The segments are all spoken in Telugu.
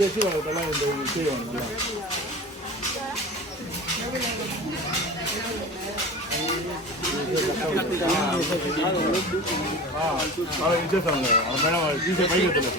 தேசி வளர்த்தெல்லாம் இந்த செய்வாங்க நல்லா மேடம்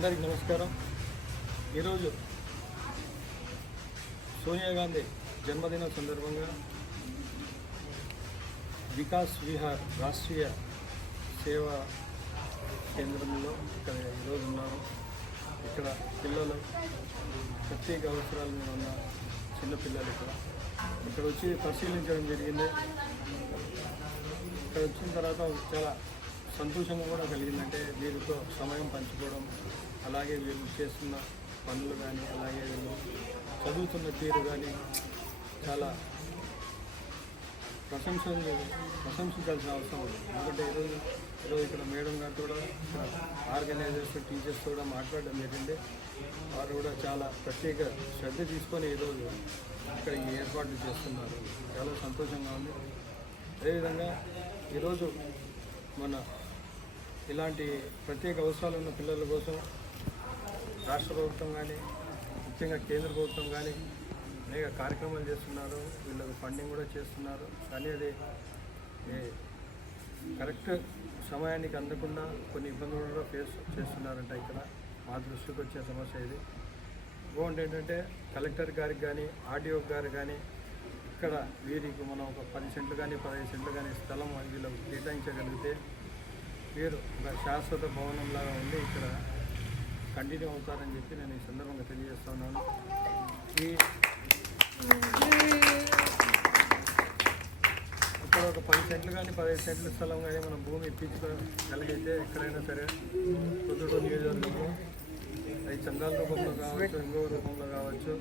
అందరికి నమస్కారం. ఈరోజు సోనియా గాంధీ జన్మదిన సందర్భంగా వికాస్ విహార్ రాష్ట్రీయ సేవా కేంద్రంలో ఇక్కడ ఈరోజు ఉన్నాము ఇక్కడ పిల్లలు ప్రత్యేక అవసరాల మీద ఉన్న చిన్నపిల్లలు ఇక్కడ. ఇక్కడ వచ్చి పరిశీలించడం జరిగింది. ఇక్కడ వచ్చిన తర్వాత చాలా సంతోషంగా కూడా కలిగిందంటే వీరితో సమయం పంచుకోవడం అలాగే వీళ్ళు చేస్తున్న పనులు కానీ అలాగే వీళ్ళు చదువుతున్న తీరు కానీ చాలా ప్రశంస ప్రశంసించాల్సిన అవసరం ఉంది. ఎందుకంటే ఈరోజు ఈరోజు ఇక్కడ మేడం గారు కూడా ఆర్గనైజర్స్ టీచర్స్ కూడా మాట్లాడడం జరిగింది వారు కూడా చాలా ప్రత్యేక శ్రద్ధ తీసుకొని ఈరోజు ఇక్కడ ఈ ఏర్పాట్లు చేస్తున్నారు. చాలా సంతోషంగా ఉంది. అదేవిధంగా ఈరోజు మన ఇలాంటి ప్రత్యేక అవసరాలు ఉన్న పిల్లల కోసం రాష్ట్ర ప్రభుత్వం కానీ ముఖ్యంగా కేంద్ర ప్రభుత్వం కానీ అనేక కార్యక్రమాలు చేస్తున్నారు. వీళ్ళకి ఫండింగ్ కూడా చేస్తున్నారు. కానీ అది కరెక్ట్ సమయానికి అందకుండా కొన్ని ఇబ్బందులు కూడా ఫేస్ చేస్తున్నారంట ఇక్కడ. మా దృష్టికి వచ్చే సమస్య ఇది. ఇంకోటి ఏంటంటే కలెక్టర్ గారికి కానీ ఆర్డీఓ గారు కానీ ఇక్కడ వీరికి మనం ఒక పది సెంట్లు కానీ పదహైదు సెంట్లు కానీ స్థలం వీళ్ళకి కేటాయించగలిగితే పేరు ఒక శాశ్వత భవనం లాగా ఉండి ఇక్కడ కంటిన్యూ అవుతారని చెప్పి నేను ఈ సందర్భంగా తెలియజేస్తున్నాను ఈ ఇక్కడ ఒక పది సెంట్లు కానీ పదిహేను సెంట్ల స్థలం కానీ మనం భూమి ఇప్పించగలిగితే ఎక్కడైనా సరే పొద్దుటూరు నియోజకవర్గంలో అది చందాల రూపంలో కావచ్చు ఇంకో రూపంలో కావచ్చు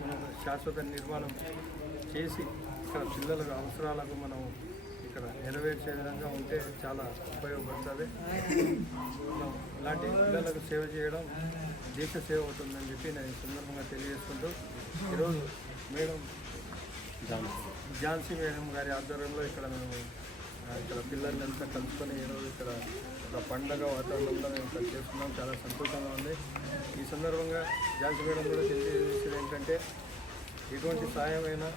మనం శాశ్వత నిర్మాణం చేసి ఇక్కడ పిల్లల అవసరాలకు మనం నెరవేర్చే విధంగా ఉంటే చాలా ఉపయోగపడుతుంది. ఇలాంటి పిల్లలకు సేవ చేయడం దేశ సేవ అవుతుందని చెప్పి నేను ఈ సందర్భంగా తెలియజేసుకుంటూ ఈరోజు మేడం ఝాన్సీ మేడం గారి ఆధ్వర్యంలో ఇక్కడ మేము ఇక్కడ ఇక్కడ పిల్లలంతా కలుసుకొని ఈరోజు ఇక్కడ ఒక పండగ వాతావరణంలో మేము ఇక్కడ చేసుకున్నాం. చాలా సంతోషంగా ఉంది. ఈ సందర్భంగా ఝాన్సీ మేడం కూడా తెలియజేసేది ఏంటంటే ఎటువంటి సాయమైనా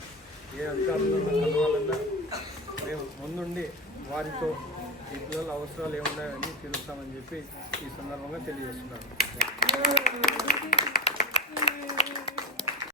ఏ అధికారులను కలవాలన్నా మేము ముందుండి వారితో ఈ పిల్లల అవసరాలు ఏమున్నాయని తెలుస్తామని చెప్పి ఈ సందర్భంగా తెలియజేస్తున్నాను.